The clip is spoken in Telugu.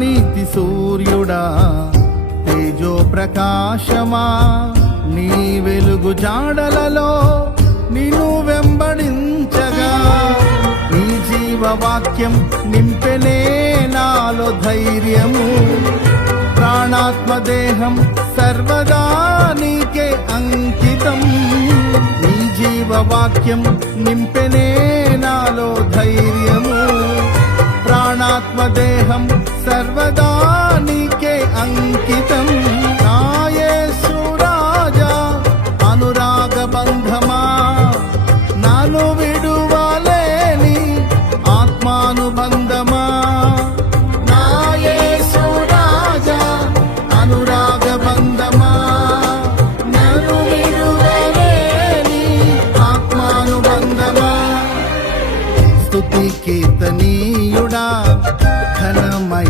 నీతి సూర్యుడా తేజో ప్రకాశమా, నీ వెలుగు జాడలలో నిన్ను వెంబడించగా, నీ జీవవాక్యం నింపెనే నాలో ధైర్యము. ప్రాణాత్మ దేహం సర్వదా నీకే అంకితం, నీ జీవవాక్యం నింపెనే నాలో ధైర్యము. ప్రాణాత్మ దేహం సర్వదా నీకే అంకితం. నా యేసు రాజా అనురాగ బంధమా, నాను విడువలేని ఆత్మానుబంధమా. నా యేసు రాజా అనురాగ బంధమా, నాను విడువలేని ఆత్మానుబంధమా. స్తుతి కీర్తనీయుడా ఘనమై